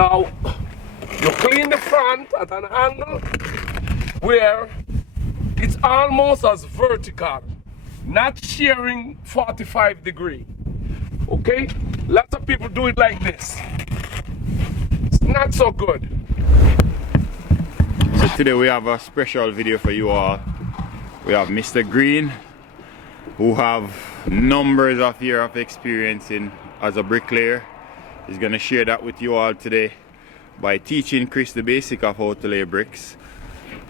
Now, you clean the front at an angle where it's almost as vertical, not shearing 45 degrees. Okay? Lots of people do it like this. It's not so good. So today we have a special video for you all. We have Mr. Green, who have numbers of years of experience as a bricklayer. He's going to share that with you all today by teaching Chris the basic of how to lay bricks.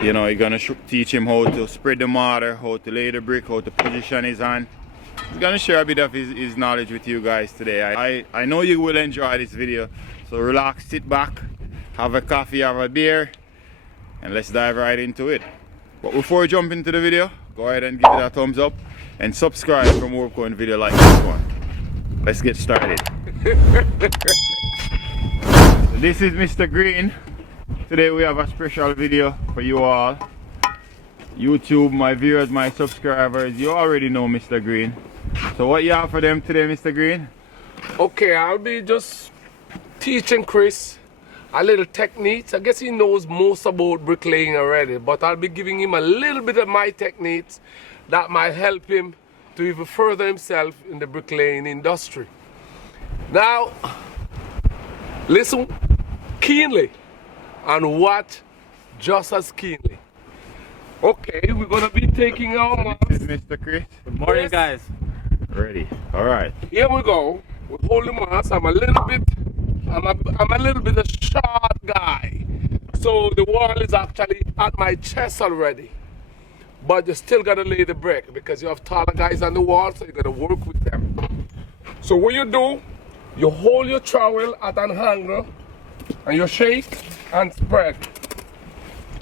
You know, you're going to teach him how to spread the mortar, how to lay the brick, how to position his hand. He's going to share a bit of his knowledge with you guys today. I know you will enjoy this video, so relax, sit back, have a coffee, have a beer, and let's dive right into it. But before we jump into the video, go ahead and give it a thumbs up and subscribe for more upcoming video like this one. Let's get started. So this is Mr. Green. Today we have a special video for you all. YouTube, my viewers, my subscribers, you already know Mr. Green. So what you have for them today, Mr. Green? Okay, I'll be just teaching Chris a little techniques. I guess he knows most about bricklaying already, but I'll be giving him a little bit of my techniques that might help him to even further himself in the bricklaying industry. Now, listen keenly and watch just as keenly. Okay, we're gonna be taking our This is Mr. Chris. Good morning, guys. Ready. Alright. Here we go. We hold the mass. I'm a little bit a short guy. So the wall is actually at my chest already. But you still gotta lay the brick because you have taller guys on the wall, so you gotta work with them. So what you do, you hold your trowel at an angle and you shake and spread.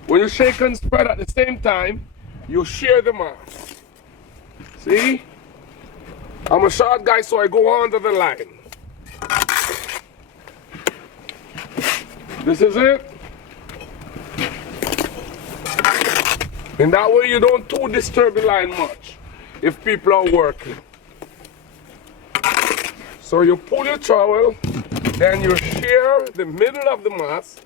When you shake and spread at the same time, you shear the mass. See? I'm a short guy, so I go under the line. This is it. In that way, you don't too disturb the line much if people are working. So you pull your trowel, then you shear the middle of the mass,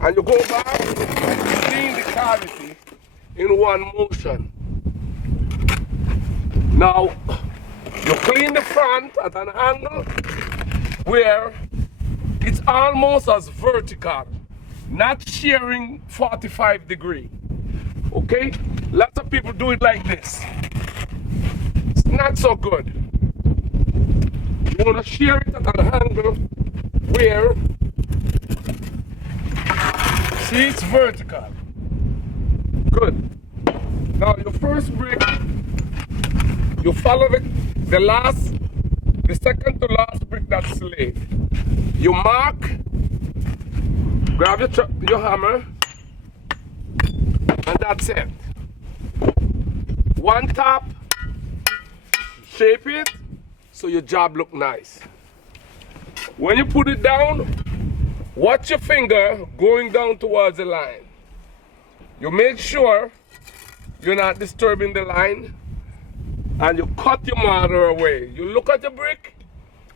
and you go back, clean the cavity in one motion. Now, you clean the front at an angle where it's almost as vertical, not shearing 45 degrees. Okay? Lots of people do it like this. It's not so good. You want to shear it at an angle where, see, it's vertical. Good. Now your first brick, you follow the second to last brick that's laid. You mark, grab your hammer, and that's it. One tap, shape it so your job look nice. When you put it down, watch your finger going down towards the line. You make sure you're not disturbing the line, and you cut your mortar away. You look at the brick,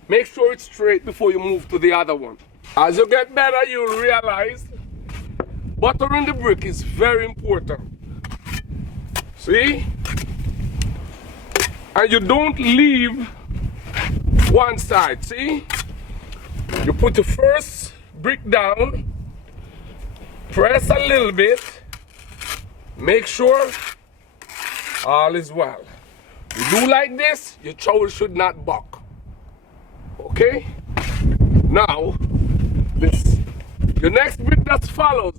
make sure it's straight before you move to the other one. As you get better, you'll realize buttering the brick is very important. See? And you don't leave one side, see? You put the first brick down, press a little bit, make sure all is well. You do like this, your trowel should not buck. Okay? Now, your next brick that follows,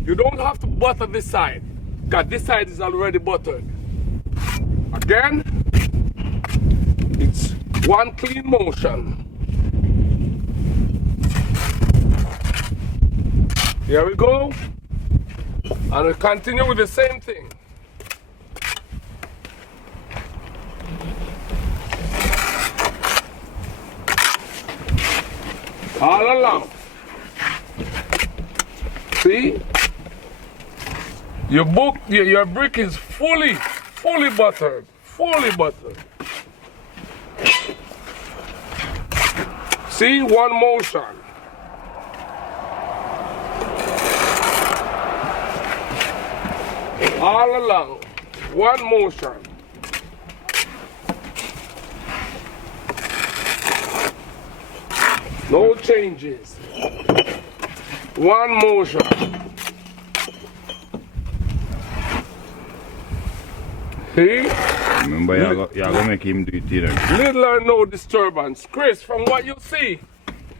you don't have to butter this side, because this side is already buttered. Again, it's one clean motion. Here we go. And we'll continue with the same thing. All along. See? Your brick is fully buttered. Fully buttered. See, one motion. All along. One motion. No changes. One motion. See? Remember, you're gonna make him do it, you know. Little or no disturbance. Chris, from what you see,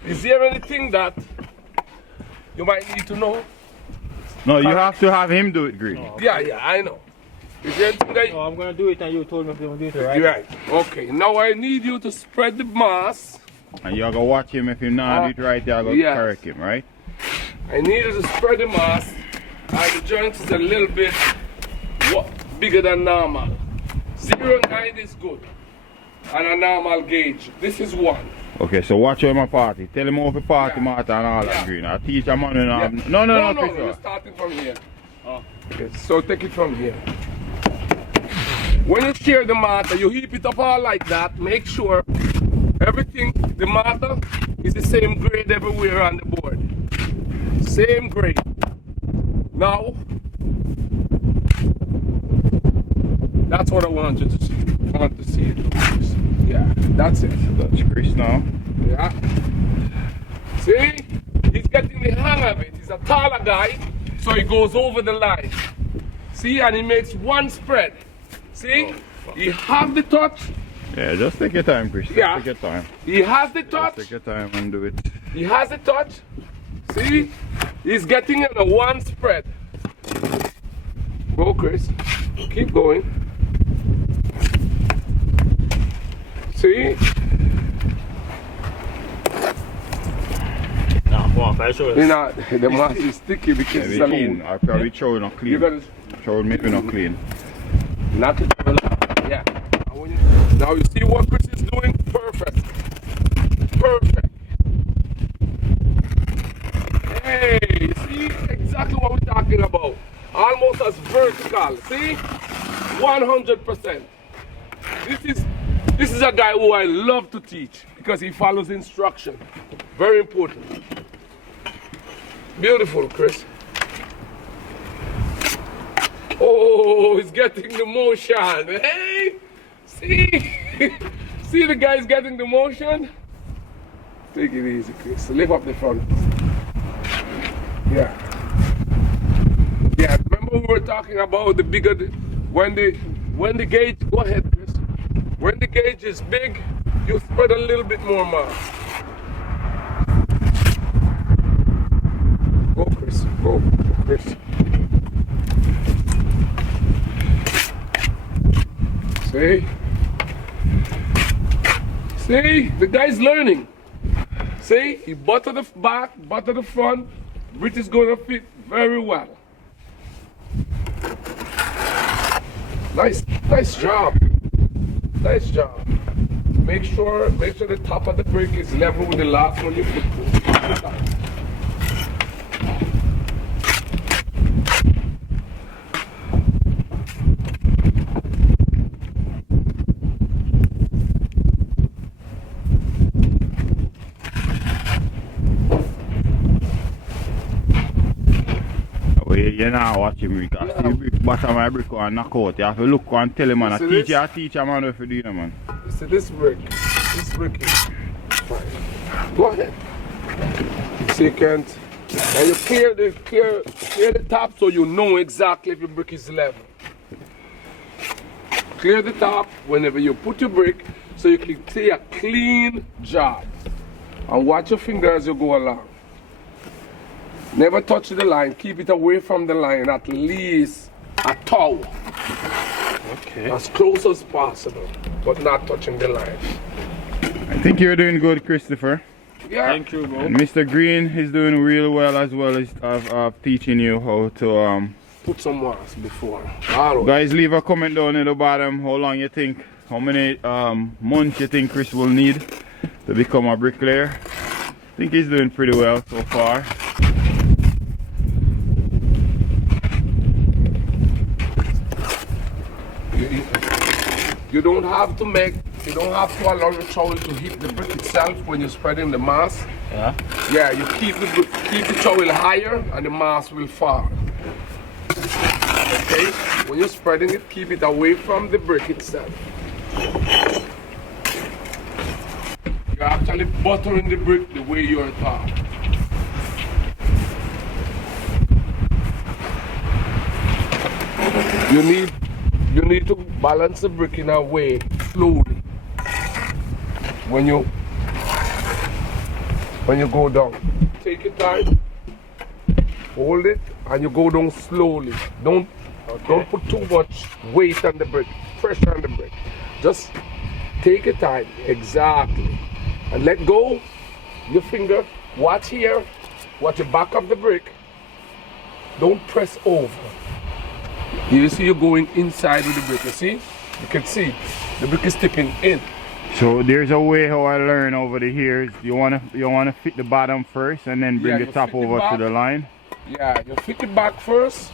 is there anything that you might need to know? No, you have to have him do it, Green. Oh. Yeah, I know. Is there anything that No, I'm gonna do it and you told me if you don't do it, right? You're right. Okay, now I need you to spread the mass. And you're gonna watch him. If he's not do it right, you're gonna yes. correct him, right? I need you to spread the mass. And the joint is a little bit bigger than normal. 0.9 is good. And a normal gauge. This is 1. Okay, so watch him a party. Tell him how to party, Martha, and all that, Green. I teach him on No, No, Chris. you're starting from here. Oh. Okay, so take it from here. When you shear the mortar, you heap it up all like that. Make sure everything, the mortar, is the same grade everywhere on the board. Same grade. Now, that's what I want you to see. I want to see it. Yeah, that's it. That's Chris now. Yeah. See? He's getting the hang of it. He's a taller guy, so he goes over the line. See? And he makes one spread. See? He has the touch. Yeah, just take your time, Chris. Just take your time. He has the touch. Just take your time and do it. He has the touch. See? He's getting in a one spread. Go, Chris. Keep going. See? Nah, come on, I show You know, the mass is sticky because it's a Clean. I probably throw it not clean. You gotta Throw it maybe not clean. knock it down. Yeah. Now you see what Chris is doing? Perfect. Perfect. Hey, see exactly what we're talking about. Almost as vertical. See? 100%. This is a guy who I love to teach because he follows instruction. Very important. Beautiful, Chris. Oh, he's getting the motion. Hey, see? See the guy's getting the motion? Take it easy, Chris. Lift up the front. Yeah. Yeah, remember we were talking about the bigger, when the gauge, go ahead, Chris. When the gauge is big, you spread a little bit more mass. Go, Chris. Go, Chris. See? See? The guy's learning. See? He butter the back, butter the front. Brick is going to fit very well. Nice job. Nice job. Make sure the top of the brick is level with the last one you put through. You're not watching me because you bottom my brick and knock out. You have to look and tell him, man. I teach you, man, how to do it, man. See this brick is fine. Go ahead. So you can't, and you clear the top so you know exactly if your brick is level. Clear the top whenever you put your brick so you can take a clean job. And watch your finger as you go along. Never touch the line. Keep it away from the line, at least a toe. Okay. As close as possible, but not touching the line. I think you're doing good, Christopher. Yeah. Thank you, bro. And Mr. Green is doing really well as teaching you how to Put some mass before. All right. Guys, leave a comment down in the bottom how long you think, how many months you think Chris will need to become a bricklayer. I think he's doing pretty well so far. You don't have to allow your trowel to hit the brick itself when you're spreading the mass. Yeah? Yeah, you keep the trowel higher and the mass will fall. Okay? When you're spreading it, keep it away from the brick itself. You're actually buttering the brick the way you're taught. You need to balance the brick in a way slowly when you go down. Take your time, hold it, and you go down slowly. Don't put too much weight on the brick, pressure on the brick. Just take your time, exactly, and let go your finger. Watch here, watch the back of the brick. Don't press over. You see you're going inside with the brick, you see? You can see the brick is tipping in. So there's a way how I learn over the years. You wanna fit the bottom first and then bring the top over to the line? Yeah, you fit it back first,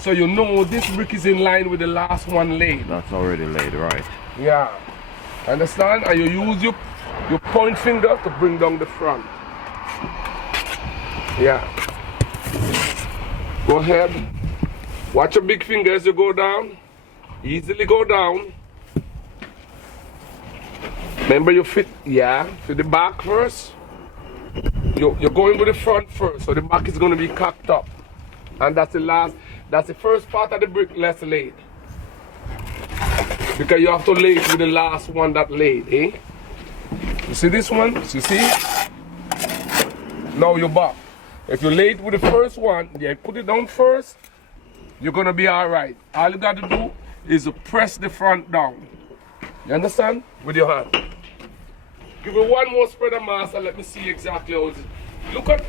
so you know this brick is in line with the last one laid. That's already laid, right? Yeah, understand? And you use your point finger to bring down the front. Yeah. Go ahead. Watch your big finger as you go down. Easily go down. Remember you fit the back first. You're going with the front first, so the back is going to be cocked up. And that's the first part of the brick less laid. Because you have to lay it with the last one that laid, eh? You see this one? You see? Now you're back. If you lay it with the first one, put it down first, you're going to be all right. All you got to do is to press the front down. You understand? With your hand. Give me one more spread of mass and let me see exactly how it is. Look at,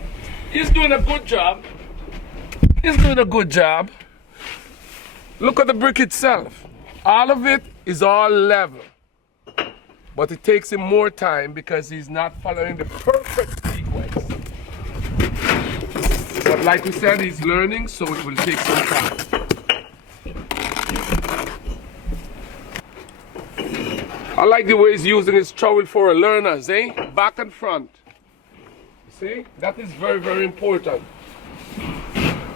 he's doing a good job. He's doing a good job. Look at the brick itself. All of it is all level. But it takes him more time because he's not following the perfect sequence. But like we said, he's learning, so it will take some time. I like the way he's using his trowel for learners, eh? Back and front. See? That is very, very important.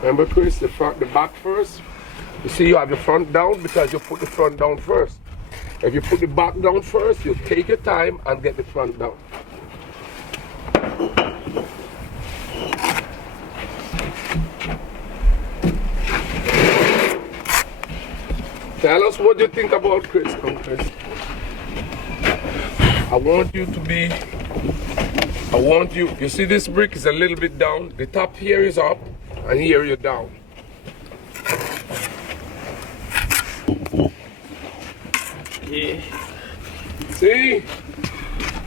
Remember, Chris, the back first. You see, you have your front down because you put the front down first. If you put the back down first, you take your time and get the front down. Tell us what you think about Chris. Come, Chris. I want you, you see this brick is a little bit down. The top here is up and here you're down. Yeah. See?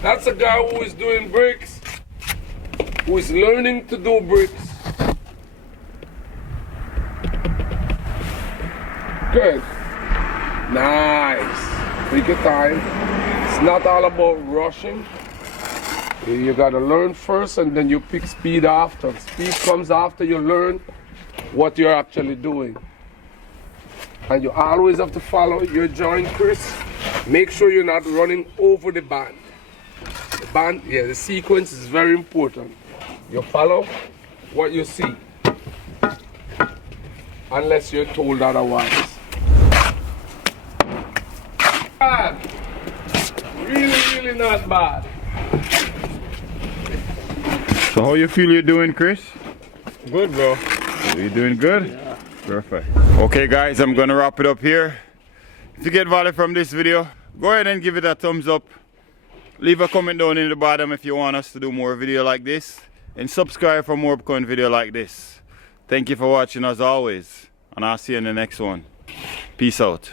That's a guy who is doing bricks, who is learning to do bricks. Good. Nice. Take your time. It's not all about rushing. You gotta learn first and then you pick speed after. Speed comes after you learn what you're actually doing. And you always have to follow your joint, Chris. Make sure you're not running over the band. The band, the sequence is very important. You follow what you see. Unless you're told otherwise. Bad. Really, really not bad. So how you feel you're doing, Chris? Good, bro. You're doing good? Yeah. Perfect. Okay guys, I'm gonna wrap it up here. If you get value from this video, go ahead and give it a thumbs up. Leave a comment down in the bottom if you want us to do more video like this. And subscribe for more upcoming video like this. Thank you for watching as always. And I'll see you in the next one. Peace out.